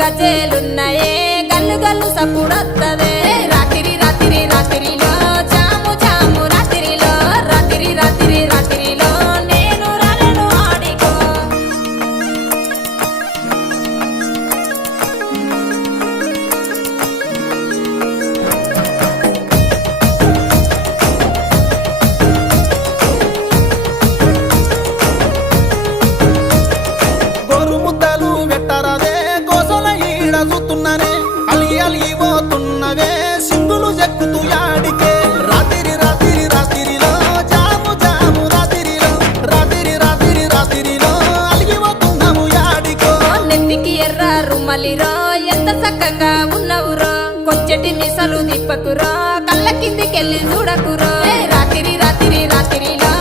గజేలున్నాయే గల్లు గల్లు సప్పుడొత్తదే రాత్రి రాత్రి రాత్రిలో జాము జాము రాత్రిలో రాత్రి రాత్రి రాత్రిలో నేను రాలను ఆడికో గోరు ముద్దలు పెట్టరాదే గోసల ఈడ చూస్తున్నానే అలిగి అలిగి పోతున్నవే సింగులు చెక్కుతూ యాడికే రాత్రి రాత్రి రాత్రిలో జాము జాము రాత్రిలో రాత్రి రాత్రి రాత్రిలో అలిగి పోతున్నాము యాడికో నెత్తికి ఎర్ర రుమలిరో ఎంత చక్కగా ఉన్నవురో కొంచెటి మిసలు దిప్పకురో కళ్ళ కిందికెళ్ళి చూడకురో రాత్రి రాత్రి రాత్రిలో